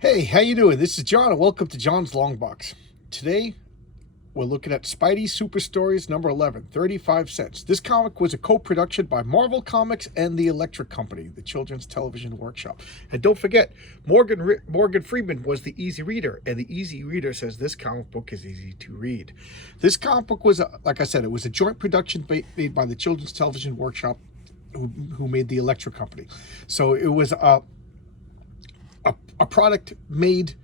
Hey, how you doing? This is John, and welcome to John's Long Box. Today, we're looking at Spidey Super Stories number 11, 35 cents. This comic was a co-production by Marvel Comics and the Electric Company, the Children's Television Workshop. And don't forget, Morgan Freeman was the easy reader, and the easy reader says this comic book is easy to read. This comic book was, like I said, it was a joint production made by the Children's Television Workshop, who made the Electric Company. So it was a product made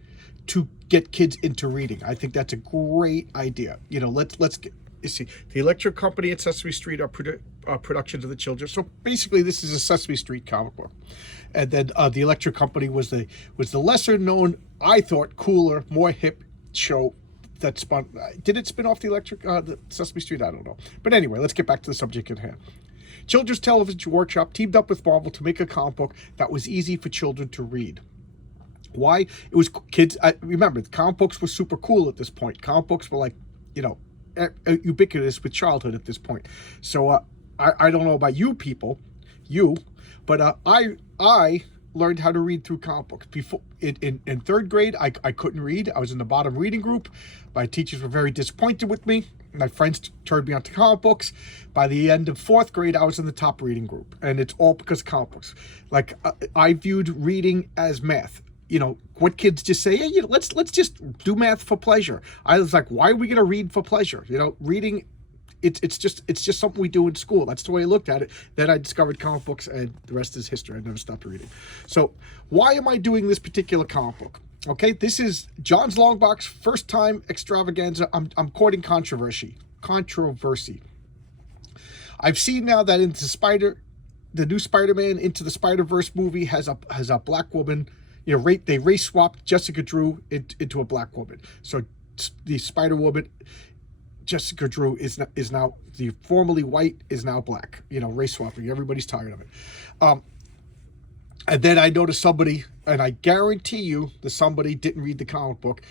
to get kids into reading. I think that's a great idea. You know, let's get, you see, the Electric Company and Sesame Street are productions of the children. So basically, this is a Sesame Street comic book, and then the Electric Company was the lesser known, I thought, cooler, more hip show that spun. Did it spin off the Sesame Street? I don't know. But anyway, let's get back to the subject at hand. Children's Television Workshop teamed up with Marvel to make a comic book that was easy for children to read. Why? It was kids. Remember, the comic books were super cool at this point. Comic books were like, ubiquitous with childhood at this point. So I don't know about you people, but I learned how to read through comic books. Before in third grade, I couldn't read. I was in the bottom reading group. My teachers were very disappointed with me. My friends turned me onto comic books. By the end of fourth grade, I was in the top reading group, and it's all because of comic books. Like I viewed reading as math. You know, what kids just say, hey, let's just do math for pleasure. I was like, why are we going to read for pleasure? You know, reading, it's just something we do in school. That's the way I looked at it. Then I discovered comic books, and the rest is history. I never stopped reading. So why am I doing this particular comic book? Okay, this is John's Long Box, first time extravaganza. I'm courting controversy. I've seen now that the new Spider-Man Into the Spider-Verse movie has a black woman. You know, they race swapped Jessica Drew into a black woman. So the Spider Woman, Jessica Drew, is now the formerly white is now black. You know, race swapping. Everybody's tired of it. And then I noticed somebody, and I guarantee you, the somebody didn't read the comic book.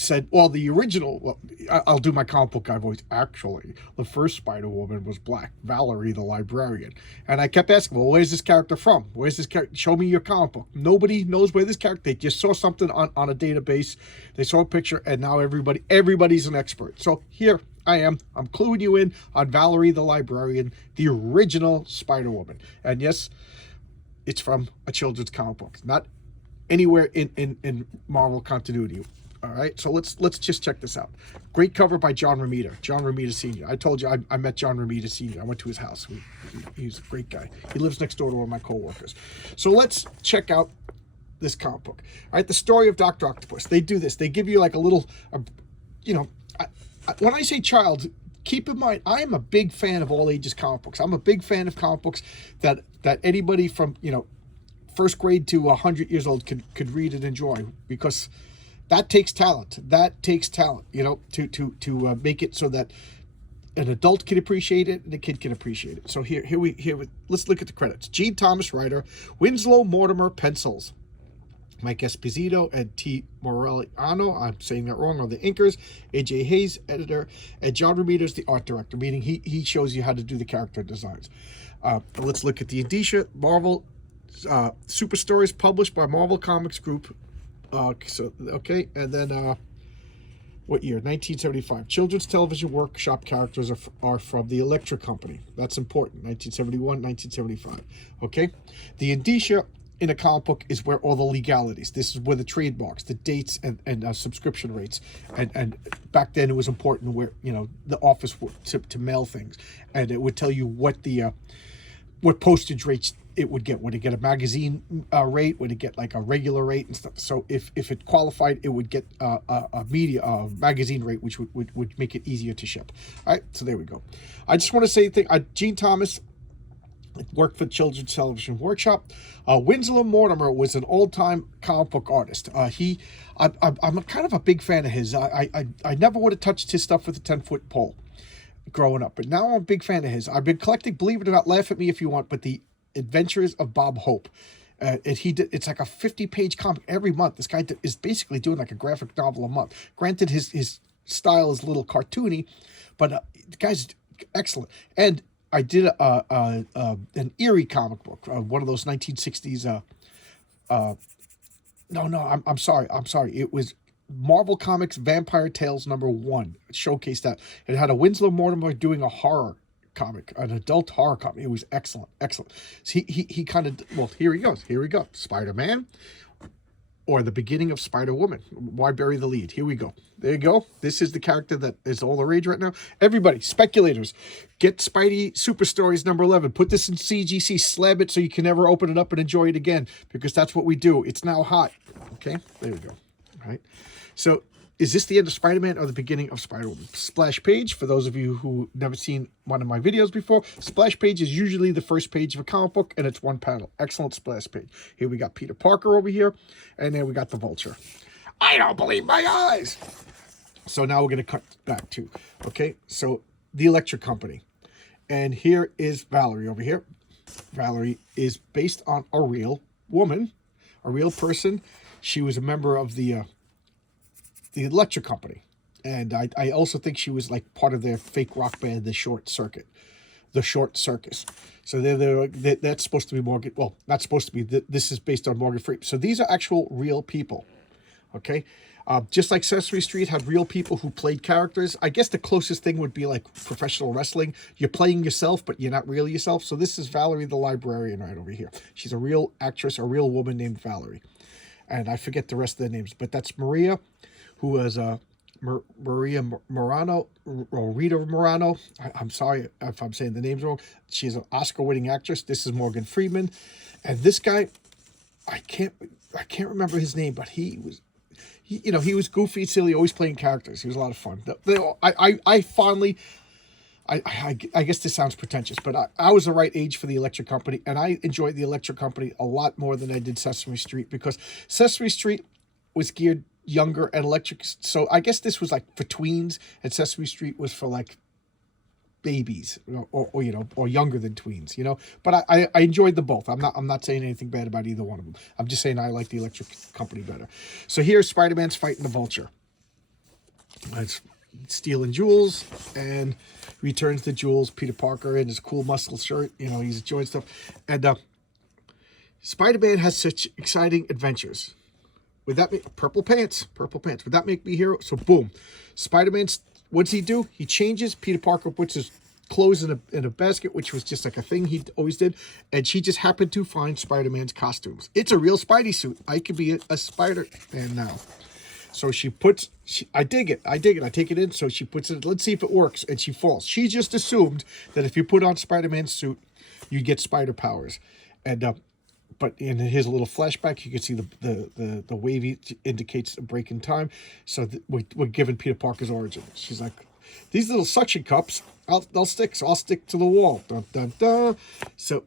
Said, well, the original, well, I'll do my comic book guy voice. Actually, the first Spider-Woman was black, Valerie the Librarian. And I kept asking, well, where's this character from? Where's this character? Show me your comic book. Nobody knows where this character, they just saw something on a database. They saw a picture, and now everybody's an expert. So here I am. I'm cluing you in on Valerie the Librarian, the original Spider-Woman. And yes, it's from a children's comic book, not anywhere in Marvel continuity. All right, so let's just check this out. Great cover by John Romita. John Romita Sr. I told you I met John Romita Sr. I went to his house. He's a great guy. He lives next door to one of my co-workers. So let's check out this comic book. All right, the story of Dr. Octopus. They do this. They give you like a little, when I say child, keep in mind, I am a big fan of all ages comic books. I'm a big fan of comic books that anybody from, first grade to 100 years old could read and enjoy, because that takes talent. To make it so that an adult can appreciate it and a kid can appreciate it. So let's look at the credits. Gene Thomas, writer. Winslow Mortimer, pencils. Mike Esposito and T. Morelliano, I'm saying that wrong, are the inkers. A.J. Hayes, editor. And John Romita's the art director, meaning he shows you how to do the character designs. Let's look at the indicia. Marvel Super Stories, published by Marvel Comics Group. And then what year? 1975. Children's Television Workshop characters are from the Electric Company. That's important. 1971, 1975. Okay? The indicia in a comic book is where all the legalities. This is where the trademarks, the dates, and subscription rates. And back then it was important where, the office to mail things. And it would tell you what postage rates it would get. Would it get a magazine rate? Would it get like a regular rate and stuff? So if it qualified, it would get a magazine rate, which would make it easier to ship. All right, so there we go. I just want to say Gene Thomas worked for Children's Television Workshop. Winslow Mortimer was an old-time comic book artist. I'm kind of a big fan of his. I never would have touched his stuff with a 10-foot pole growing up, but now I'm a big fan of his. I've been collecting, believe it or not, laugh at me if you want, but the Adventures of Bob Hope. It's like a 50-page comic every month. This guy is basically doing like a graphic novel a month. Granted, his style is a little cartoony, but the guy's excellent. And I did an eerie comic book, one of those 1960s No, I'm sorry. I'm sorry. It was Marvel Comics Vampire Tales #1. It showcased that. It had a Winslow Mortimer doing a horror comic, an adult horror comic. It was excellent, excellent. So he kind of, well, here he goes. Here we go. Spider-Man or the beginning of Spider-Woman. Why bury the lead? Here we go. There you go. This is the character that is all the rage right now. Everybody, speculators, get Spidey Super Stories #11. Put this in CGC, slab it so you can never open it up and enjoy it again, because that's what we do. It's now hot. Okay, there we go. All right. So is this the end of Spider-Man or the beginning of Spider-Woman? Splash page, for those of you who never seen one of my videos before, splash page is usually the first page of a comic book, and it's one panel. Excellent splash page. Here we got Peter Parker over here, and then we got the Vulture. I don't believe my eyes! So now we're going to cut back to, okay, so the Electric Company. And here is Valerie over here. Valerie is based on a real woman, a real person. She was a member of the Electric Company, and I also think she was like part of their fake rock band, the Short Circuit, the Short Circus. So that's supposed to be Morgan. Well, not supposed to be. This is based on Morgan Freeman. So these are actual real people. Okay, just like Sesame Street had real people who played characters. I guess the closest thing would be like professional wrestling. You're playing yourself, but you're not really yourself. So this is Valerie the Librarian right over here. She's a real actress, a real woman named Valerie, and I forget the rest of their names, but that's Maria, who was Maria Morano, or Rita Morano. I'm sorry if I'm saying the names wrong. She's an Oscar-winning actress. This is Morgan Freeman, and this guy, I can't remember his name, but he was goofy, silly, always playing characters. He was a lot of fun. I guess this sounds pretentious, but I was the right age for the Electric Company, and I enjoyed the Electric Company a lot more than I did Sesame Street, because Sesame Street was geared younger, and Electric, so I guess this was like for tweens, and Sesame Street was for like babies, or younger than tweens, but I enjoyed them both. I'm not saying anything bad about either one of them. I'm just saying I like the Electric Company better. So here's Spider-Man's fighting the Vulture. It's stealing jewels, and returns the jewels. Peter Parker in his cool muscle shirt, he's enjoying stuff, and Spider-Man has such exciting adventures. Would that make purple pants? Would that make me hero? So boom, Spider-Man. What's he do? He changes. Peter Parker puts his clothes in a basket, which was just like a thing he always did, and she just happened to find Spider-Man's costumes. It's a real Spidey suit. I could be a Spider-Man now. So she puts. I dig it. I take it in. So she puts it. Let's see if it works. And she falls. She just assumed that if you put on Spider-Man's suit, you get spider powers, and but in his little flashback, you can see the wavy indicates a break in time. So we're given Peter Parker's origin. She's like, these little suction cups, they'll stick. So I'll stick to the wall. Dun, dun, dun. So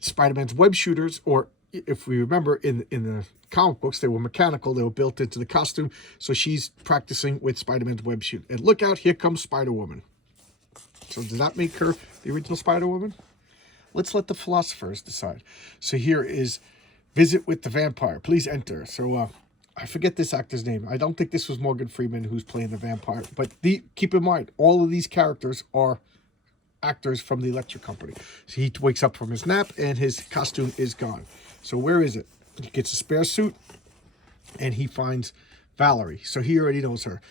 Spider-Man's web shooters, or if we remember in the comic books, they were mechanical. They were built into the costume. So she's practicing with Spider-Man's web shoot. And look out, here comes Spider-Woman. So does that make her the original Spider-Woman? Let's let the philosophers decide. So here is Visit with the Vampire. Please enter. So I forget this actor's name. I don't think this was Morgan Freeman who's playing the vampire. But keep in mind, all of these characters are actors from the Electric Company. So he wakes up from his nap, and his costume is gone. So where is it? He gets a spare suit, and he finds Valerie. So he already knows her.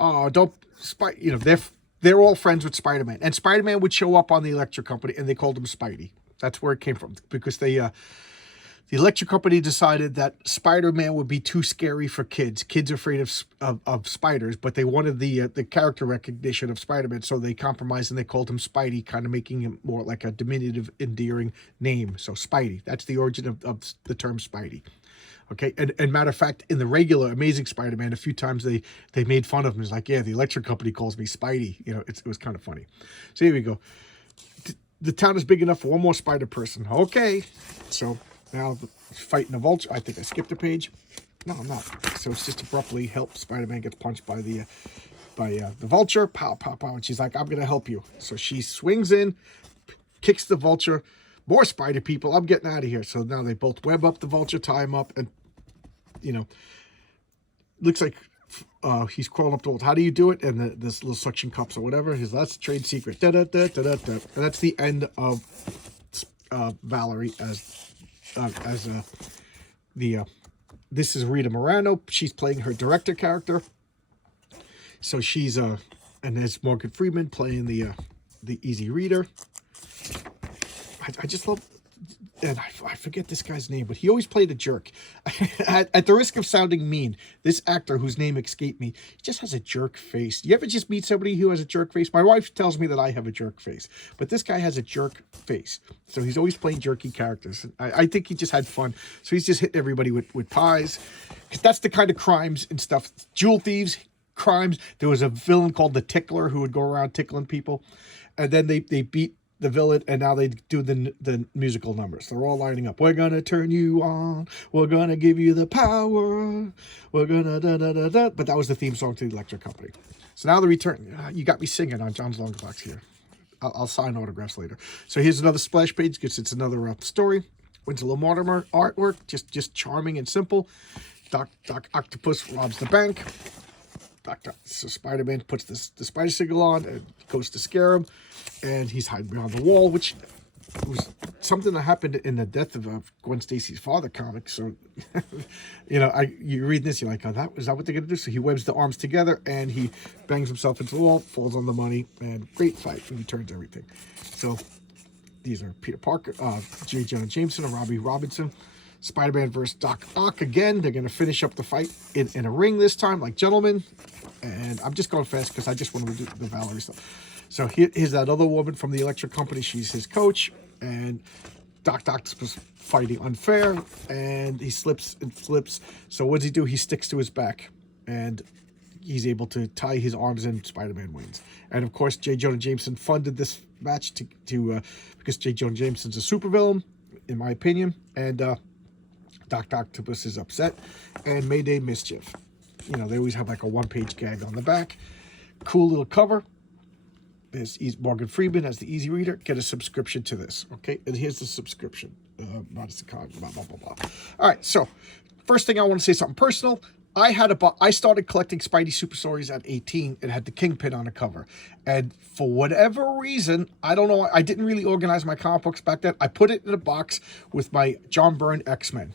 Oh, they're all friends with Spider-Man. And Spider-Man would show up on the Electric Company, and they called him Spidey. That's where it came from, because the Electric Company decided that Spider-Man would be too scary for kids. Kids are afraid of spiders, but they wanted the character recognition of Spider-Man, so they compromised, and they called him Spidey, kind of making him more like a diminutive, endearing name. So Spidey, that's the origin of the term Spidey. Okay, and matter of fact, in the regular Amazing Spider-Man, a few times they made fun of him. It's like, yeah, the Electric Company calls me Spidey. It was kind of funny. So here we go. The town is big enough for one more spider person. Okay, so now fighting the Vulture. I think I skipped a page. No, I'm not. So it's just abruptly help. Spider-Man gets punched by the Vulture. Pow, pow, pow. And she's like, I'm going to help you. So she swings in, kicks the Vulture. More spider people. I'm getting out of here. So now they both web up the Vulture, tie him up, and looks like he's crawling up the wall. How do you do it? And this little suction cups or whatever. That's a trade secret. Da, da, da, da, da, da. And that's the end of Valerie as the This is Rita Moreno. She's playing her director character. So she's and there's Morgan Freeman playing the easy reader. I just love, and I forget this guy's name, but he always played a jerk. At the risk of sounding mean, this actor whose name escaped me, he just has a jerk face. You ever just meet somebody who has a jerk face? My wife tells me that I have a jerk face, but this guy has a jerk face. So he's always playing jerky characters. I think he just had fun. So he's just hitting everybody with pies. Because that's the kind of crimes and stuff. Jewel thieves, crimes. There was a villain called the Tickler who would go around tickling people. And then they beat the villain, and now they do the musical numbers. They're all lining up. We're gonna turn you on. We're gonna give you the power. We're gonna da-da-da-da. But that was the theme song to the Electric Company. So now the return. You got me singing on John's Long Box here. I'll sign autographs later. So here's another splash page because it's another story. Winslow Mortimer artwork, just charming and simple. Doc Octopus robs the bank. So Spider-Man puts the Spidey signal on and goes to scare him, and he's hiding behind the wall, which was something that happened in the Death of Gwen Stacy's father comic. So, you read this, you're like, oh, is that what they're going to do? So he webs the arms together, and he bangs himself into the wall, falls on the money, and great fight, and he turns everything. So these are Peter Parker, J. Jonah Jameson, and Robbie Robinson. Spider-Man versus Doc Ock again. They're going to finish up the fight in a ring this time, like gentlemen. And I'm just going fast because I just want to do the Valerie stuff. So here's that other woman from the Electric Company. She's his coach. And Doc's was fighting unfair. And he slips and flips. So what does he do? He sticks to his back. And he's able to tie his arms in. Spider-Man wins. And of course, J. Jonah Jameson funded this match because J. Jonah Jameson's a supervillain, in my opinion. And Doc Octopus is upset, and Mayday Mischief. They always have like a one-page gag on the back. Cool little cover. There's Morgan Freeman as the easy reader. Get a subscription to this, okay? And here's the subscription. Blah, blah, blah, blah. All right, so first thing I want to say something personal. I started collecting Spidey Super Stories at 18. It had the Kingpin on the cover. And for whatever reason, I don't know, I didn't really organize my comic books back then. I put it in a box with my John Byrne X-Men.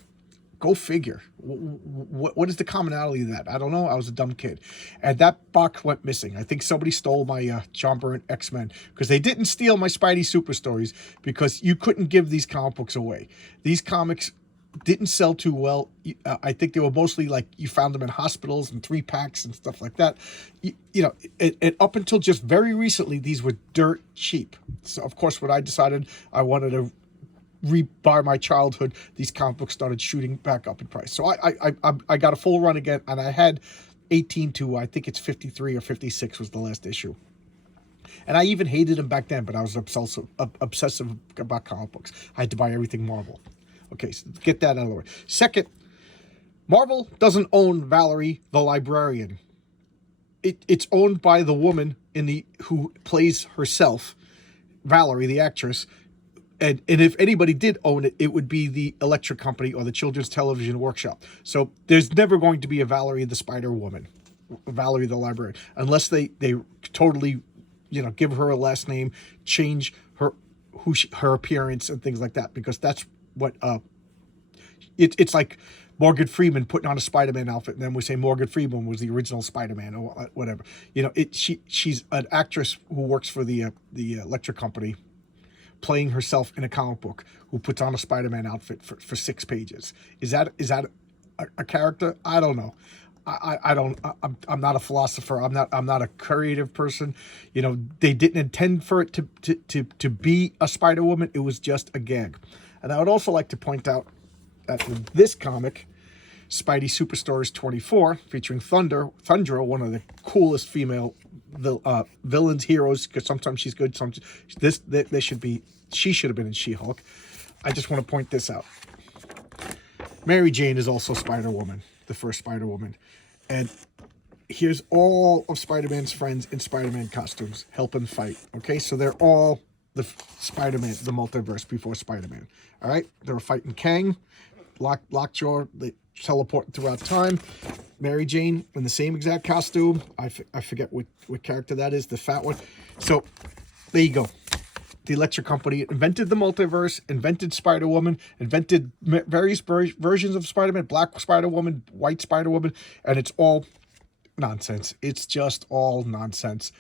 Go figure. What is the commonality of that? I don't know. I was a dumb kid. And that box went missing. I think somebody stole my John Byrne X-Men, because they didn't steal my Spidey Super Stories, because you couldn't give these comic books away. These comics didn't sell too well. I think they were mostly like you found them in hospitals and 3-packs and stuff like that. And up until just very recently, these were dirt cheap. So, of course, when I decided I wanted to rebar my childhood, these comic books started shooting back up in price. So I got a full run again, and I had 18 to, I think it's 53 or 56 was the last issue. And I even hated them back then, but I was obsessive about comic books. I had to buy everything Marvel. Okay, so get that out of the way. Second, Marvel doesn't own Valerie the Librarian. It's owned by the woman who plays herself, Valerie, the actress. And if anybody did own it, it would be the Electric Company or the Children's Television Workshop. So there's never going to be a Valerie the Spider-Woman, Valerie the Librarian, unless they totally, give her a last name, change her appearance and things like that, because that's what it's like Morgan Freeman putting on a Spider-Man outfit, and then we say Morgan Freeman was the original Spider-Man or whatever. She's an actress who works for the Electric Company, playing herself in a comic book, who puts on a Spider-Man outfit for 6 pages. Is that a character? I don't know. I'm not a philosopher. I'm not a creative person. They didn't intend for it to be a Spider-Woman. It was just a gag. And I would also like to point out that this comic, Spidey Super Stories 24, featuring Thundra, one of the coolest female villains, heroes, because sometimes she's good, sometimes she should have been in She-Hulk. I just want to point this out. Mary Jane is also Spider-Woman, the first Spider-Woman. And here's all of Spider-Man's friends in Spider-Man costumes helping fight. Okay, so they're all the Spider-Man, the multiverse before Spider-Man. All right, they were fighting Kang, Lockjaw, they teleport throughout time. Mary Jane in the same exact costume. I forget what character that is, the fat one. So there you go. the electric company, invented the multiverse, invented Spider-Woman, invented various versions of Spider-Man, Black Spider-Woman, White Spider-Woman, and it's all nonsense. It's just all nonsense.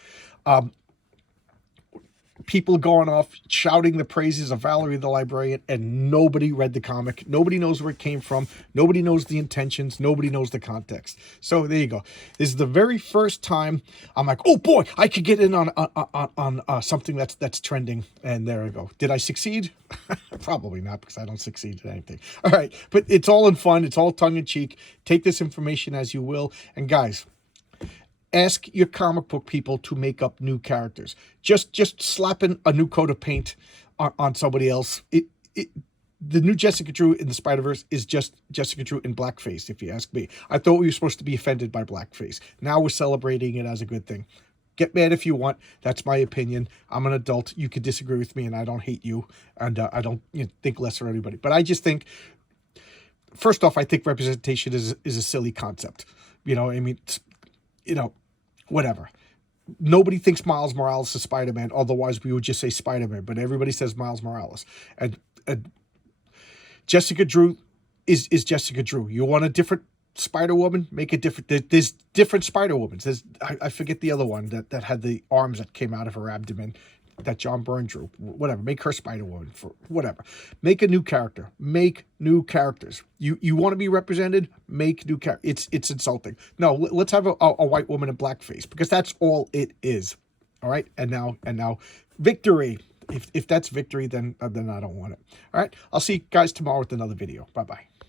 People going off shouting the praises of Valerie the Librarian, and nobody read the comic. Nobody knows where it came from. Nobody knows the intentions. Nobody knows the context. So there you go. This is the very first time I'm like, oh boy, I could get in on something that's trending. And there I go. Did I succeed? Probably not, because I don't succeed at anything. All right, but it's all in fun. It's all tongue in cheek. Take this information as you will. And guys, ask your comic book people to make up new characters. Just slapping a new coat of paint on somebody else. The new Jessica Drew in the Spider-Verse is just Jessica Drew in blackface, if you ask me. I thought we were supposed to be offended by blackface. Now we're celebrating it as a good thing. Get mad if you want. That's my opinion. I'm an adult. You could disagree with me, and I don't hate you, and I don't think less of anybody. But I just think, first off, I think representation is a silly concept. I mean, whatever. Nobody thinks Miles Morales is Spider-Man. Otherwise, we would just say Spider-Man. But everybody says Miles Morales. And Jessica Drew is Jessica Drew. You want a different Spider-Woman? Make it different. There's different Spider-Womans. I forget the other one that had the arms that came out of her abdomen that John Byrne drew. Whatever. Make her Spider-Woman for whatever. Make a new character. Make new characters. You want to be represented? Make new characters. It's insulting. No, let's have a white woman in blackface, because that's all it is. All right? And now victory. If that's victory, then I don't want it. All right? I'll see you guys tomorrow with another video. Bye-bye.